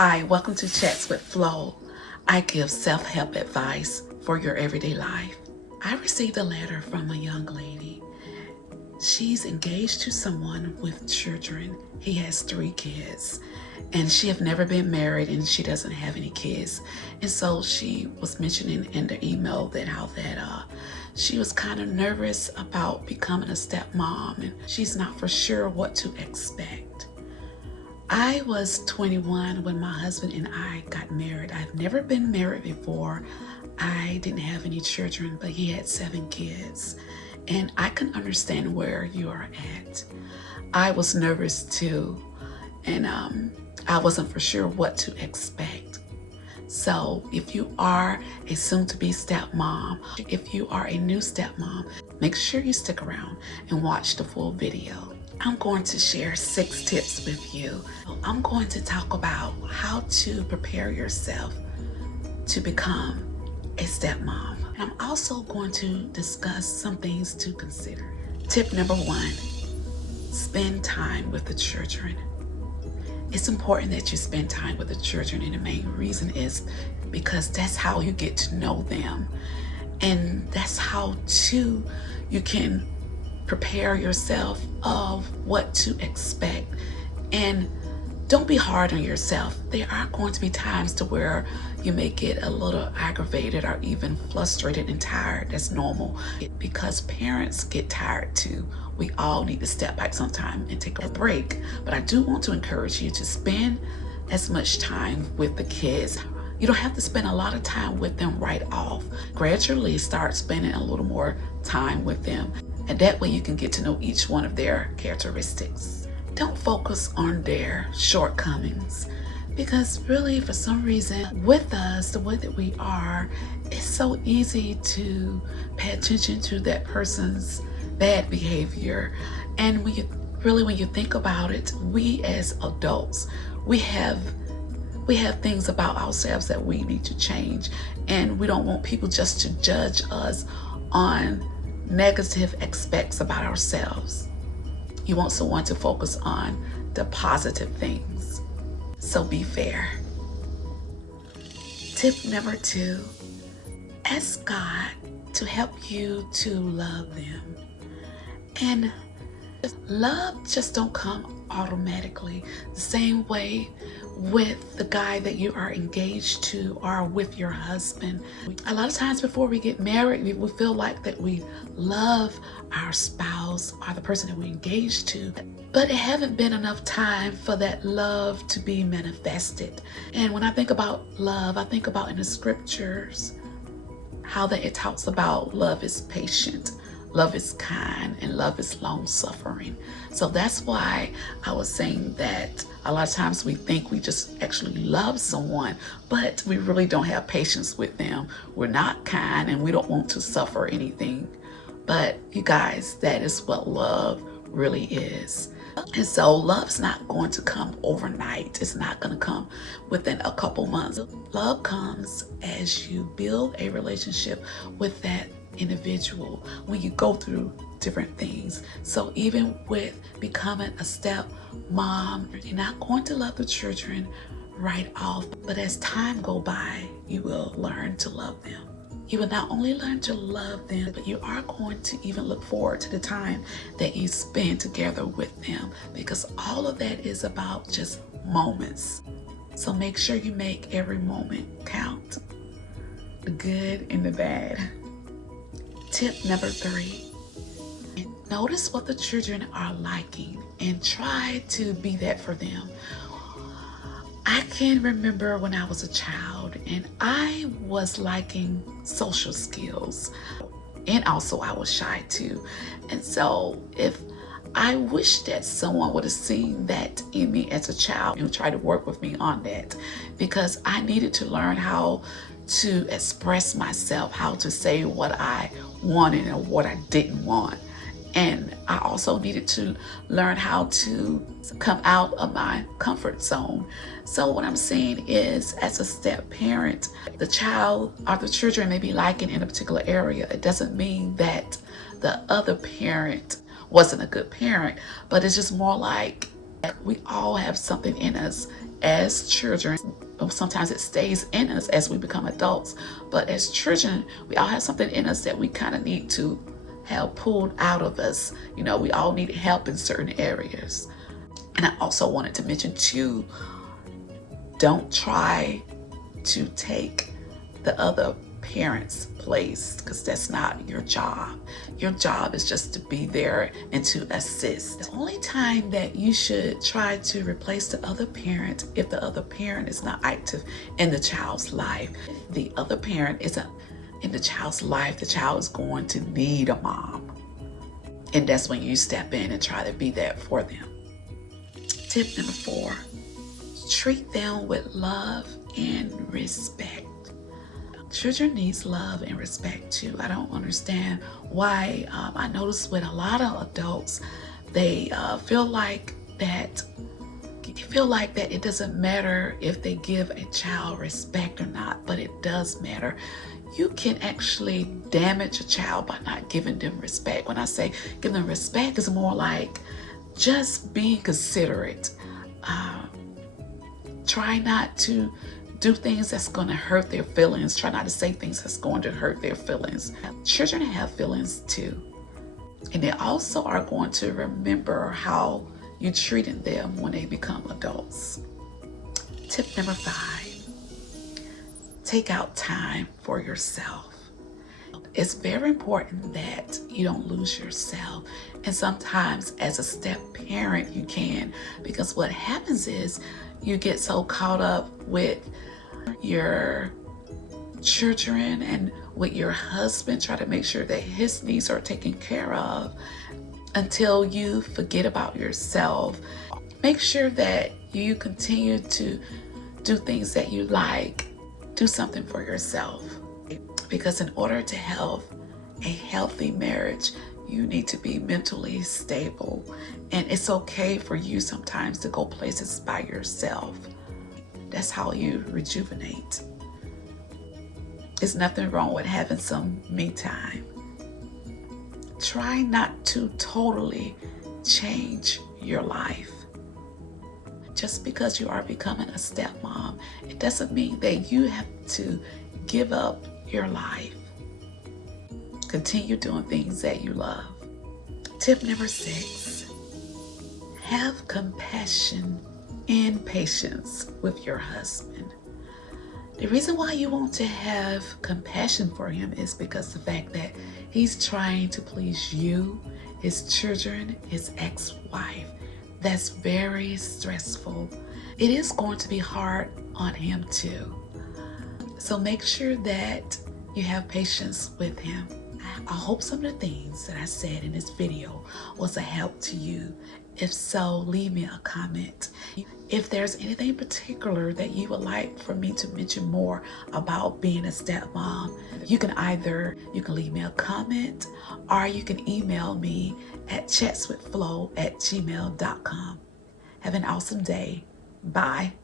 Hi, welcome to Chats with Flo. I give self-help advice for your everyday life. I received a letter from a young lady. She's engaged to someone with children. He has 3 kids, and she have never been married, and she doesn't have any kids. And so she was mentioning in the email that she was kind of nervous about becoming a stepmom, and she's not for sure what to expect. I was 21 when my husband and I got married. I've never been married before. I didn't have any children, but he had 7 kids. And I can understand where you are at. I was nervous too, and I wasn't for sure what to expect. So if you are a soon-to-be stepmom, if you are a new stepmom, make sure you stick around and watch the full video. I'm going to share 6 tips with you. I'm going to talk about how to prepare yourself to become a stepmom. And I'm also going to discuss some things to consider. Tip number 1, spend time with the children. It's important that you spend time with the children, and the main reason is because that's how you get to know them. And that's how too you can prepare yourself of what to expect. And don't be hard on yourself. There are going to be times to where you may get a little aggravated or even frustrated and tired. That's normal, because parents get tired too. We all need to step back sometime and take a break. But I do want to encourage you to spend as much time with the kids. You don't have to spend a lot of time with them right off. Gradually start spending a little more time with them. And that way you can get to know each one of their characteristics. Don't focus on their shortcomings, because really for some reason with us, the way that we are, it's so easy to pay attention to that person's bad behavior. And when you think about it, we as adults, we have things about ourselves that we need to change, and we don't want people just to judge us on negative aspects about ourselves. You want someone to focus on the positive things. So be fair. Tip number 2, ask God to help you to love them. And love just don't come automatically. The same way with the guy that you are engaged to or with your husband. A lot of times before we get married, we feel like that we love our spouse or the person that we're engaged to, but it haven't been enough time for that love to be manifested. And when I think about love, I think about in the scriptures how that it talks about love is patient, love is kind, and love is long-suffering. So that's why I was saying that a lot of times we think we just actually love someone, but we really don't have patience with them. We're not kind, and we don't want to suffer anything. But you guys, that is what love really is. And so love's not going to come overnight. It's not going to come within a couple months. Love comes as you build a relationship with that individual, when you go through different things. So even with becoming a step mom, you're not going to love the children right off, but as time go by, you will learn to love them. You will not only learn to love them, but you are going to even look forward to the time that you spend together with them, because all of that is about just moments. So make sure you make every moment count, the good and the bad. Tip number 3, notice what the children are liking and try to be that for them. I can remember when I was a child and I was liking social skills, and also I was shy too. And so if I wish that someone would have seen that in me as a child and try to work with me on that, because I needed to learn how to express myself, how to say what I wanted and what I didn't want. And I also needed to learn how to come out of my comfort zone. So what I'm saying is, as a step parent, the child or the children may be liking in a particular area. It doesn't mean that the other parent wasn't a good parent, but it's just more like we all have something in us as children, sometimes it stays in us as we become adults, but as children, we all have something in us that we kind of need to have pulled out of us. You know, we all need help in certain areas. And I also wanted to mention too, don't try to take the other parent's place, because that's not your job. Your job is just to be there and to assist. The only time that you should try to replace the other parent if the other parent is not active in the child's life. The other parent isn't in the child's life, the child is going to need a mom. And that's when you step in and try to be that for them. Tip number 4, treat them with love and respect. Children needs love and respect too. I don't understand why. I notice with a lot of adults, they feel like that it doesn't matter if they give a child respect or not, but it does matter. You can actually damage a child by not giving them respect. When I say give them respect, it's more like just being considerate. Try not to do things that's going to hurt their feelings. Try not to say things that's going to hurt their feelings. Children have feelings too. And they also are going to remember how you treated them when they become adults. Tip number 5, take out time for yourself. It's very important that you don't lose yourself. And sometimes as a step parent, you can, because what happens is you get so caught up with your children and with your husband, try to make sure that his needs are taken care of until you forget about yourself. Make sure that you continue to do things that you like. Do something for yourself, because in order to have a healthy marriage, you need to be mentally stable. And it's okay for you sometimes to go places by yourself. That's how you rejuvenate. There's nothing wrong with having some me time. Try not to totally change your life. Just because you are becoming a stepmom, it doesn't mean that you have to give up your life. Continue doing things that you love. Tip number 6, have compassion and patience with your husband. The reason why you want to have compassion for him is because the fact that he's trying to please you, his children, his ex-wife. That's very stressful. It is going to be hard on him too. So make sure that you have patience with him. I hope some of the things that I said in this video was a help to you. If so, leave me a comment. If there's anything particular that you would like for me to mention more about being a stepmom, you can leave me a comment, or you can email me at chatswithflo@gmail.com. Have an awesome day. Bye.